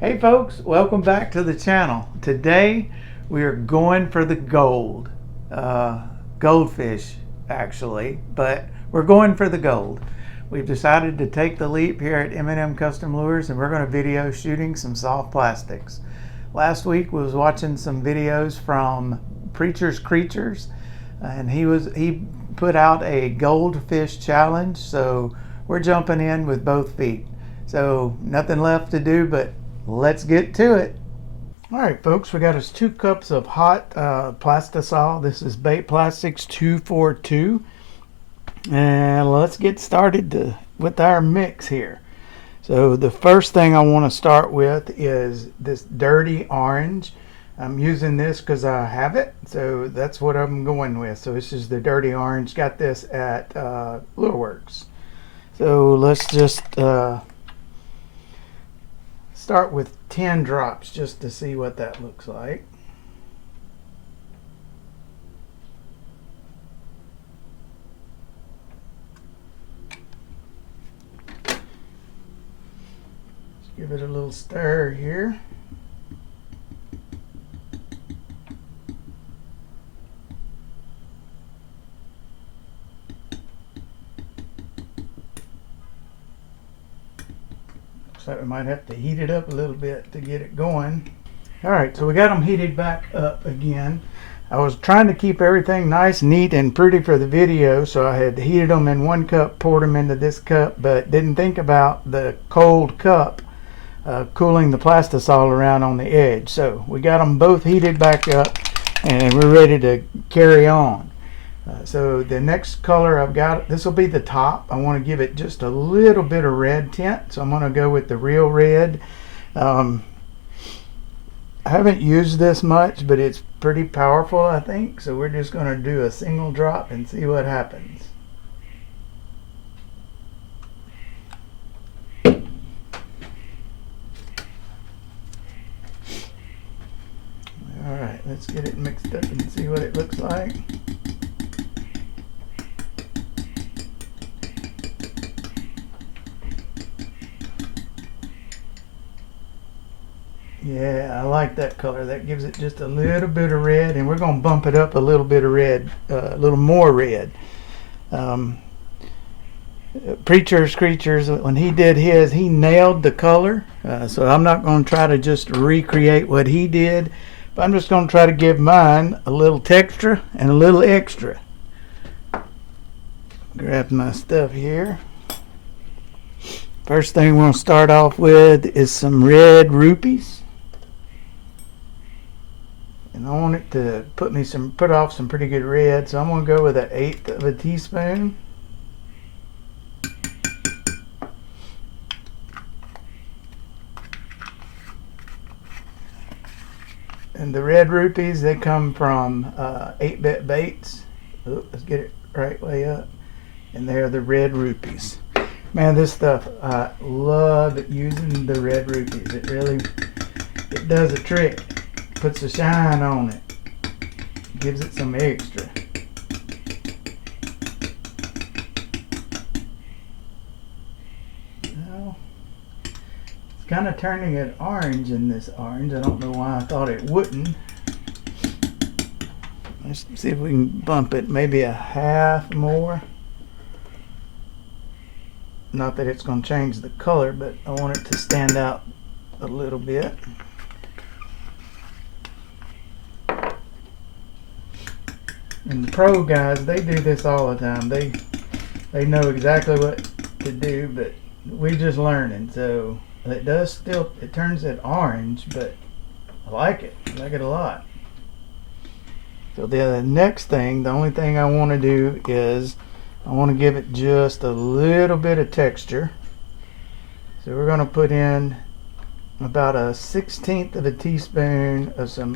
Hey folks, welcome back to the channel. Today we are going for the goldfish actually, but we're going for the gold. We've decided to take the leap here at M&M Custom Lures, and we're going to video shooting some soft plastics. Last week we was watching some videos from Preacher's Creatures, and he put out a goldfish challenge, so we're jumping in with both feet. So nothing left to do but let's get to it. All right, folks, we got us 2 cups of hot plastisol. This is Bait Plastics 242. And let's get started with our mix here. So the first thing I want to start with is this dirty orange. I'm using this because I have it, so that's what I'm going with. So this is the dirty orange. Got this at Lureworks. So let's just start with 10 drops just to see what that looks like. Let's give it a little stir here. So we might have to heat it up a little bit to get it going. All right, so we got them heated back up again. I was trying to keep everything nice, neat, and pretty for the video, so I had heated them in 1 cup, poured them into this cup, but didn't think about the cold cup cooling the plastisol around on the edge. So we got them both heated back up, and we're ready to carry on. So the next color I've got, this will be the top. I want to give it just a little bit of red tint, so I'm going to go with the real red. I haven't used this much, but it's pretty powerful, I think. So we're just going to do a single drop and see what happens. All right, let's get it mixed up and see what it looks like. Yeah, I like that color. That gives it just a little bit of red, and we're going to bump it up a little bit of red, a little more red. Preacher's Creatures, when he did his, he nailed the color. So I'm not going to try to just recreate what he did, but I'm just going to try to give mine a little texture and a little extra. Grab my stuff here. First thing we're going to start off with is some red rupees. And I want it to put off some pretty good red, so I'm going to go with 1/8 of a teaspoon. And the red rupees, they come from 8-Bit Baits. Ooh, let's get it right way up. And they're the red rupees. Man, this stuff, I love using the red rupees. It does a trick. Puts a shine on it. Gives it some extra. Now, it's kind of turning it orange in this orange. I don't know why I thought it wouldn't. Let's see if we can bump it maybe a half more. Not that it's going to change the color, but I want it to stand out a little bit. And the pro guys, they do this all the time. They know exactly what to do, but we're just learning. So it turns it orange, but I like it. I like it a lot. So the next thing, the only thing I want to do is I want to give it just a little bit of texture. So we're going to put in about 1/16 of a teaspoon of some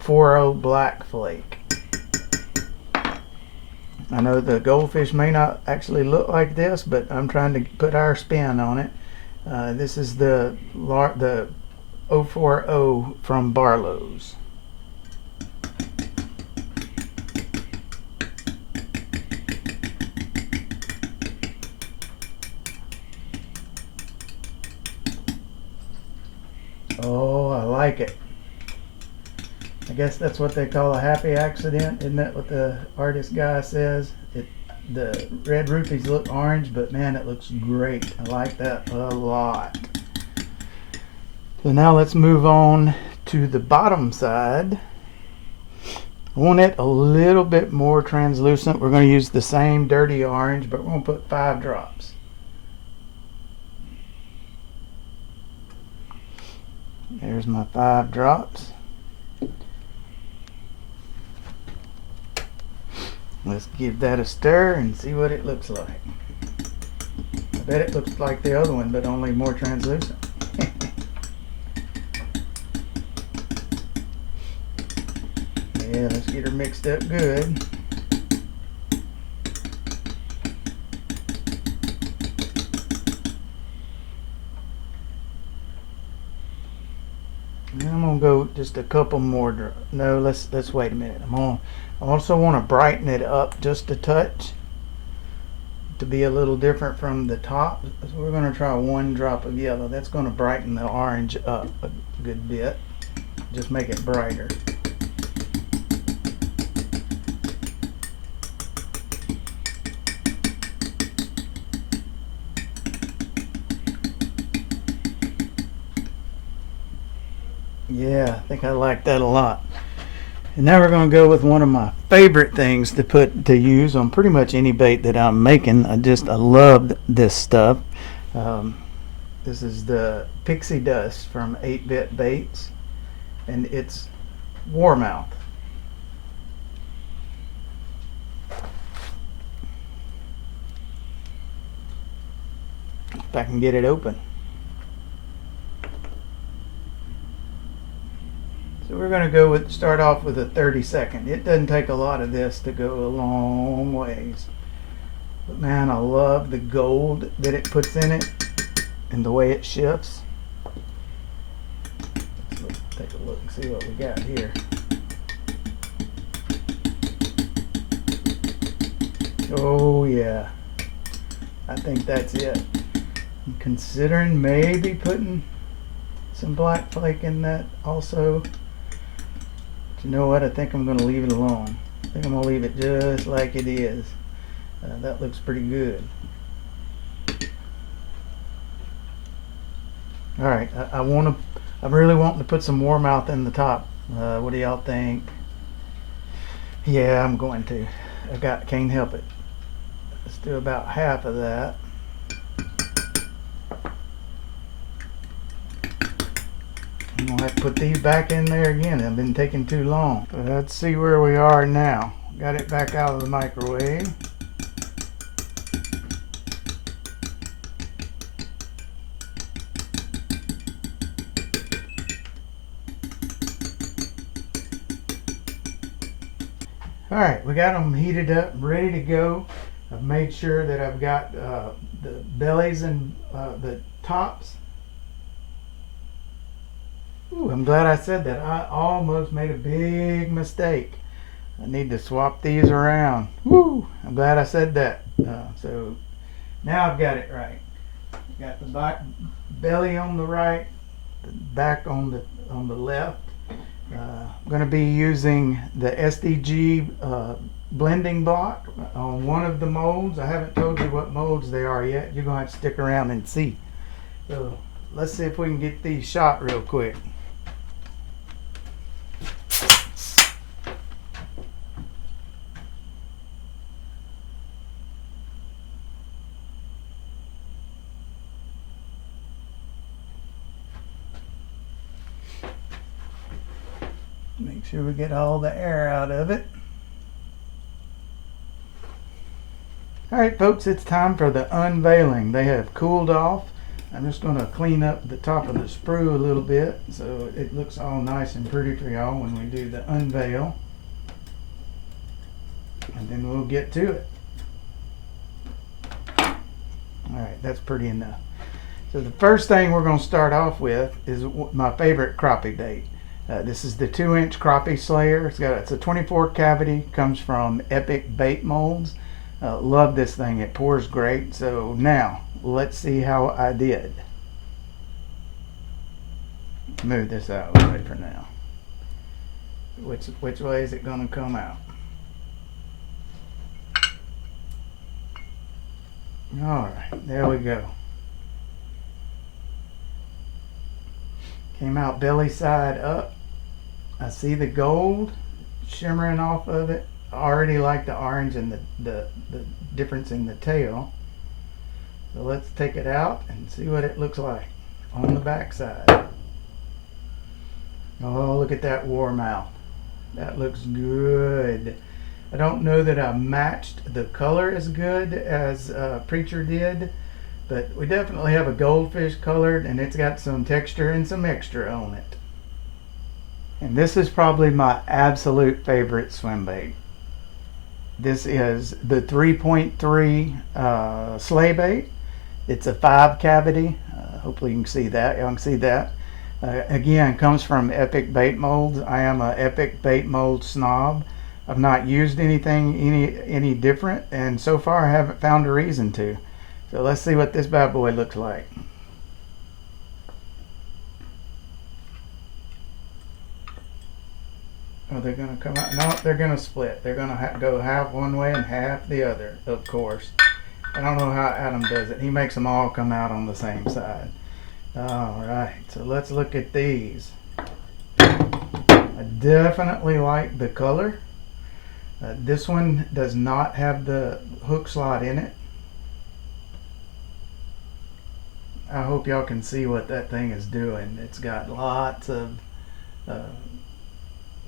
040 black flake. I know the goldfish may not actually look like this, but I'm trying to put our spin on it. This is the 040 from Barlow's. Oh, I like it. I guess that's what they call a happy accident. Isn't that what the artist guy says? The red rupees look orange, but man, it looks great. I like that a lot. So now let's move on to the bottom side. I want it a little bit more translucent. We're going to use the same dirty orange, but we're going to put 5 drops. There's my 5 drops. Let's give that a stir and see what it looks like. I bet it looks like the other one, but only more translucent. Yeah, let's get her mixed up good. And I'm gonna go just a couple more. No, let's wait a minute. I also want to brighten it up just a touch to be a little different from the top. So we're going to try 1 drop of yellow. That's going to brighten the orange up a good bit. Just make it brighter. Yeah, I think I like that a lot. And now we're going to go with one of my favorite things to use on pretty much any bait that I'm making. I love this stuff. This is the Pixie Dust from 8-Bit Baits, and it's Warmouth. If I can get it open. So we're going to start off with a 30-second. It doesn't take a lot of this to go a long ways. But man, I love the gold that it puts in it and the way it shifts. Let's take a look and see what we got here. Oh yeah, I think that's it. I'm considering maybe putting some black flake in that also. You know what? I think I'm going to leave it alone. I think I'm going to leave it just like it is. That looks pretty good. All right, I'm really wanting to put some Warmouth in the top. What do y'all think? Yeah, I'm going to. Can't help it. Let's do about half of that. I'm going to have to put these back in there again. They've been taking too long. But let's see where we are now. Got it back out of the microwave. Alright, we got them heated up, ready to go. I've made sure that I've got the bellies and the tops. Ooh, I'm glad I said that. I almost made a big mistake. I need to swap these around. Woo! I'm glad I said that. So now I've got it right. Got the back belly on the right, the back on the left. I'm going to be using the SDG blending block on one of the molds. I haven't told you what molds they are yet. You're going to have to stick around and see. So let's see if we can get these shot real quick. Make sure we get all the air out of it. Alright folks, it's time for the unveiling. They have cooled off. I'm just going to clean up the top of the sprue a little bit so it looks all nice and pretty for y'all when we do the unveil. And then we'll get to it. Alright, that's pretty enough. So the first thing we're going to start off with is my favorite crappie bait. This is the 2-inch crappie slayer. It's a 24 cavity, comes from Epic Bait Molds. Love this thing, it pours great. So now let's see how I did. Move this out of the way for now. Which way is it going to come out? Alright, there we go. Came out belly side up. I see the gold shimmering off of it. I already like the orange and the difference in the tail. So let's take it out and see what it looks like on the back side. Oh, look at that Warmouth. That looks good. I don't know that I matched the color as good as Preacher did, but we definitely have a goldfish colored, and it's got some texture and some extra on it. And this is probably my absolute favorite swim bait. This is the 3.3 sleigh bait. It's a 5 cavity. Hopefully you can see that. Y'all can see that. Again, comes from Epic Bait Molds. I am a Epic Bait Mold snob. I've not used anything any different, and so far I haven't found a reason to. So let's see what this bad boy looks like. Oh, they're going to come out. No, they're going to split. They're going to go half one way and half the other, of course. I don't know how Adam does it. He makes them all come out on the same side. Alright, so let's look at these. I definitely like the color. This one does not have the hook slot in it. I hope y'all can see what that thing is doing. It's got lots of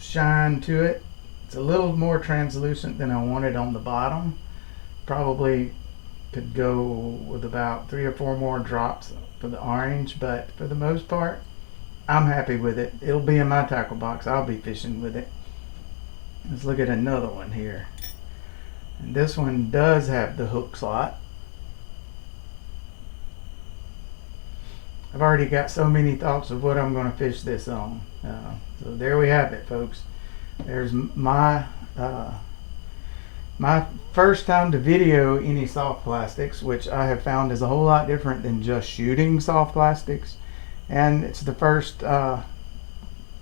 shine to it. It's a little more translucent than I wanted on the bottom. Probably could go with about 3 or 4 more drops for the orange, but for the most part I'm happy with it. It'll be in my tackle box. I'll be fishing with it. Let's look at another one here. And this one does have the hook slot. I've already got so many thoughts of what I'm going to fish this on. So there we have it, folks. There's my first time to video any soft plastics, which I have found is a whole lot different than just shooting soft plastics. And it's the first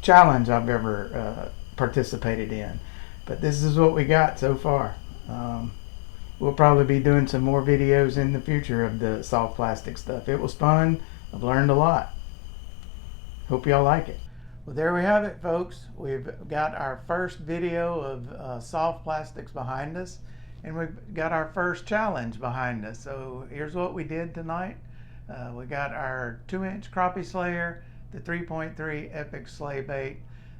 challenge I've ever participated in. But this is what we got so far. We'll probably be doing some more videos in the future of the soft plastic stuff. It was fun. I've learned a lot. Hope y'all like it. Well, there we have it, folks. We've got our first video of soft plastics behind us, and we've got our first challenge behind us. So here's what we did tonight. We got our 2-inch crappie slayer, the 3.3 Epic sleigh bait.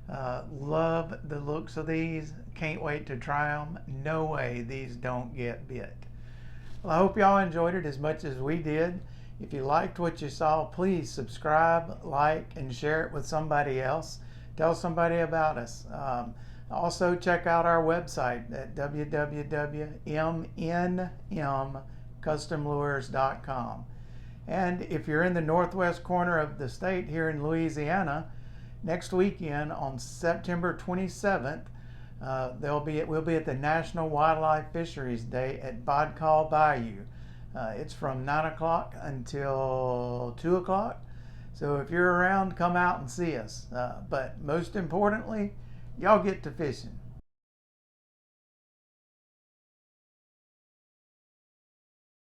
Love the looks of these. Can't wait to try them. No way these don't get bit. Well, I hope y'all enjoyed it as much as we did. If you liked what you saw, please subscribe, like, and share it with somebody else. Tell somebody about us. Also, check out our website at www.mnmcustomlures.com. And if you're in the northwest corner of the state here in Louisiana, next weekend on September 27th, we'll be at the National Wildlife Fisheries Day at Bodcall Bayou. It's from 9 o'clock until 2 o'clock. So if you're around, come out and see us. But most importantly, y'all get to fishing.